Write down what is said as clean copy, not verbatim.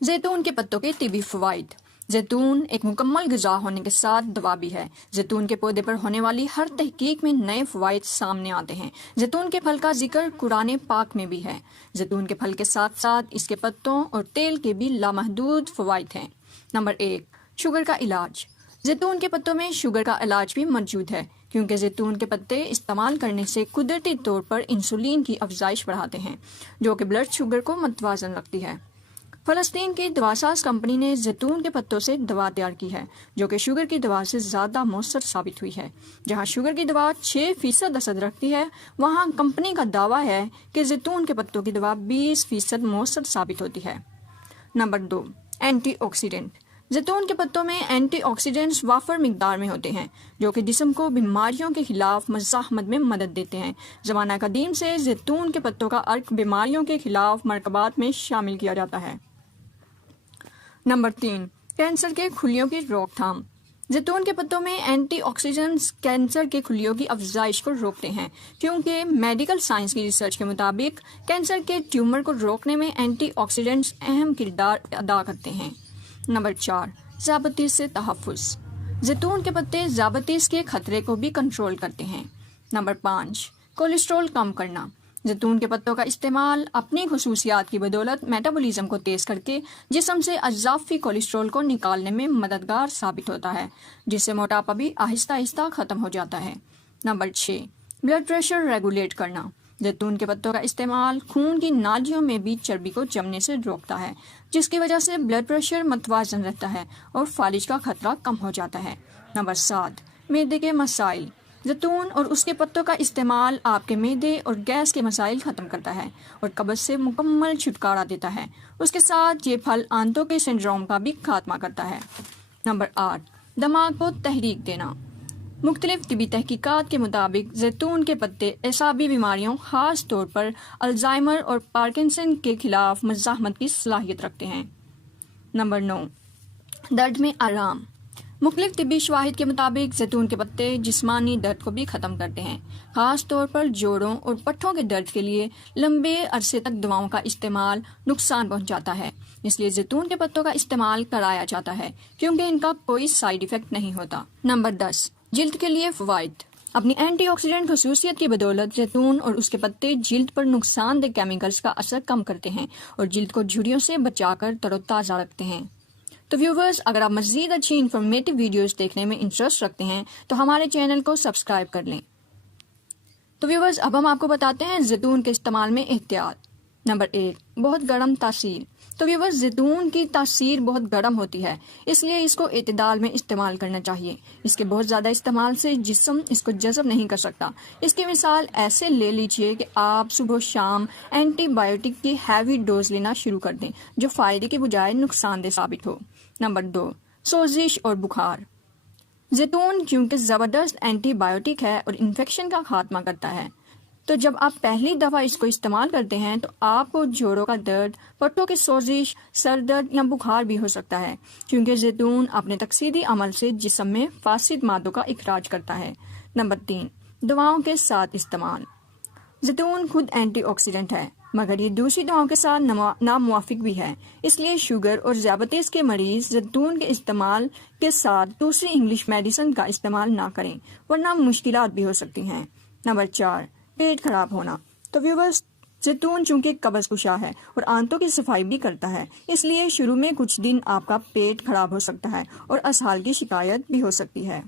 زیتون کے پتوں کے طبی فوائد۔ زیتون ایک مکمل غذا ہونے کے ساتھ دوا بھی ہے۔ زیتون کے پودے پر ہونے والی ہر تحقیق میں نئے فوائد سامنے آتے ہیں۔ زیتون کے پھل کا ذکر قرآن پاک میں بھی ہے۔ زیتون کے پھل کے ساتھ ساتھ اس کے پتوں اور تیل کے بھی لامحدود فوائد ہیں۔ نمبر 1، شوگر کا علاج۔ زیتون کے پتوں میں شوگر کا علاج بھی موجود ہے، کیونکہ زیتون کے پتے استعمال کرنے سے قدرتی طور پر انسولین کی افزائش بڑھاتے ہیں، جو کہ بلڈ شوگر کو متوازن رکھتی ہے۔ فلسطین کی دواساز کمپنی نے زیتون کے پتوں سے دوا تیار کی ہے، جو کہ شوگر کی دوا سے زیادہ مؤثر ثابت ہوئی ہے۔ جہاں شوگر کی دوا 6% اثر رکھتی ہے، وہاں کمپنی کا دعویٰ ہے کہ زیتون کے پتوں کی دوا 20% مؤثر ثابت ہوتی ہے۔ Number 2، antioxidant. زیتون کے پتوں میں اینٹی آکسیڈنٹس وافر مقدار میں ہوتے ہیں، جو کہ جسم کو بیماریوں کے خلاف مزاحمت میں مدد دیتے ہیں۔ زمانہ قدیم سے زیتون کے پتوں کا عرق بیماریوں کے خلاف مرکبات میں شامل کیا جاتا ہے۔ نمبر 3، کینسر کے خلیوں کی روک تھام۔ زیتون کے پتوں میں اینٹی آکسیڈنٹس کینسر کے خلیوں کی افزائش کو روکتے ہیں، کیونکہ میڈیکل سائنس کی ریسرچ کے مطابق کینسر کے ٹیومر کو روکنے میں اینٹی آکسیڈنٹس اہم کردار ادا کرتے ہیں۔ نمبر 4، ذیابیطس سے تحفظ۔ زیتون کے پتے ذیابیطس کے خطرے کو بھی کنٹرول کرتے ہیں۔ نمبر 5، کولیسٹرول کم کرنا۔ زیتون کے پتوں کا استعمال اپنی خصوصیات کی بدولت میٹابولزم کو تیز کر کے جسم سے اضافی کولیسٹرول کو نکالنے میں مددگار ثابت ہوتا ہے، جس سے موٹاپا بھی آہستہ آہستہ ختم ہو جاتا ہے۔ نمبر 6، بلڈ پریشر ریگولیٹ کرنا۔ زیتون کے پتوں کا استعمال خون کی نالیوں میں بھی چربی کو جمنے سے روکتا ہے، جس کی وجہ سے بلڈ پریشر متوازن رہتا ہے اور فالج کا خطرہ کم ہو جاتا ہے۔ نمبر 7، معدے کے مسائل۔ زیتون اور اس کے پتوں کا استعمال آپ کے معدے اور گیس کے مسائل ختم کرتا ہے اور قبض سے مکمل چھٹکارا دیتا ہے۔ اس کے ساتھ یہ پھل آنتوں کے سنڈروم کا بھی خاتمہ کرتا ہے۔ نمبر 8، دماغ کو تحریک دینا۔ مختلف طبی تحقیقات کے مطابق زیتون کے پتے اعصابی بیماریوں، خاص طور پر الزائمر اور پارکنسن کے خلاف مزاحمت کی صلاحیت رکھتے ہیں۔ نمبر 9، درد میں آرام۔ مختلف طبی شواہد کے مطابق زیتون کے پتے جسمانی درد کو بھی ختم کرتے ہیں، خاص طور پر جوڑوں اور پٹھوں کے درد کے لیے لمبے عرصے تک دواؤں کا استعمال نقصان پہنچاتا ہے۔ اس لیے زیتون کے پتوں کا استعمال کرایا جاتا ہے، کیونکہ ان کا کوئی سائیڈ ایفیکٹ نہیں ہوتا۔ نمبر 10، جلد کے لیے فوائد۔ اپنی اینٹی آکسیڈنٹ خصوصیت کی بدولت زیتون اور اس کے پتے جلد پر نقصان دہ کیمیکلز کا اثر کم کرتے ہیں اور جلد کو جھریوں سے بچا کر تر و تازہ رکھتے ہیں۔ تو ویورز، اگر آپ مزید اچھی انفارمیٹو ویڈیوز دیکھنے میں انٹرسٹ رکھتے ہیں تو ہمارے چینل کو سبسکرائب کر لیں۔ تو ویورز، اب ہم آپ کو بتاتے ہیں زیتون کے استعمال میں احتیاط۔ نمبر 1، بہت گرم تاثیر۔ تو ویورز، زیتون کی تاثیر بہت گرم ہوتی ہے، اس لیے اس کو اعتدال میں استعمال کرنا چاہیے۔ اس کے بہت زیادہ استعمال سے جسم اس کو جذب نہیں کر سکتا۔ اس کی مثال ایسے لے لیجئے کہ آپ صبح و شام اینٹی بایوٹک کی ہیوی ڈوز لینا شروع کر دیں، جو فائدے کے بجائے نقصان دہ ثابت ہو۔ نمبر 2، سوزش اور بخار۔ زیتون کیونکہ زبردست اینٹی بایوٹک ہے اور انفیکشن کا خاتمہ کرتا ہے، تو جب آپ پہلی دفعہ اس کو استعمال کرتے ہیں تو آپ کو جوڑوں کا درد، پٹھوں کی سوزش، سر درد یا بخار بھی ہو سکتا ہے، کیونکہ زیتون اپنے تکسیدی عمل سے جسم میں فاسد مادوں کا اخراج کرتا ہے۔ نمبر 3، دواؤں کے ساتھ استعمال۔ زیتون خود اینٹی آکسیڈنٹ ہے، مگر یہ دوسری دواؤں کے ساتھ ناموافق بھی ہے، اس لیے شوگر اور ذیابیطس کے مریض زیتون کے استعمال کے ساتھ دوسری انگلش میڈیسن کا استعمال نہ کریں، ورنہ مشکلات بھی ہو سکتی ہیں۔ نمبر 4، پیٹ خراب ہونا۔ تو ویورز، زیتون چونکہ قبض کشا ہے اور آنتوں کی صفائی بھی کرتا ہے، اس لیے شروع میں کچھ دن آپ کا پیٹ خراب ہو سکتا ہے اور اسہال کی شکایت بھی ہو سکتی ہے۔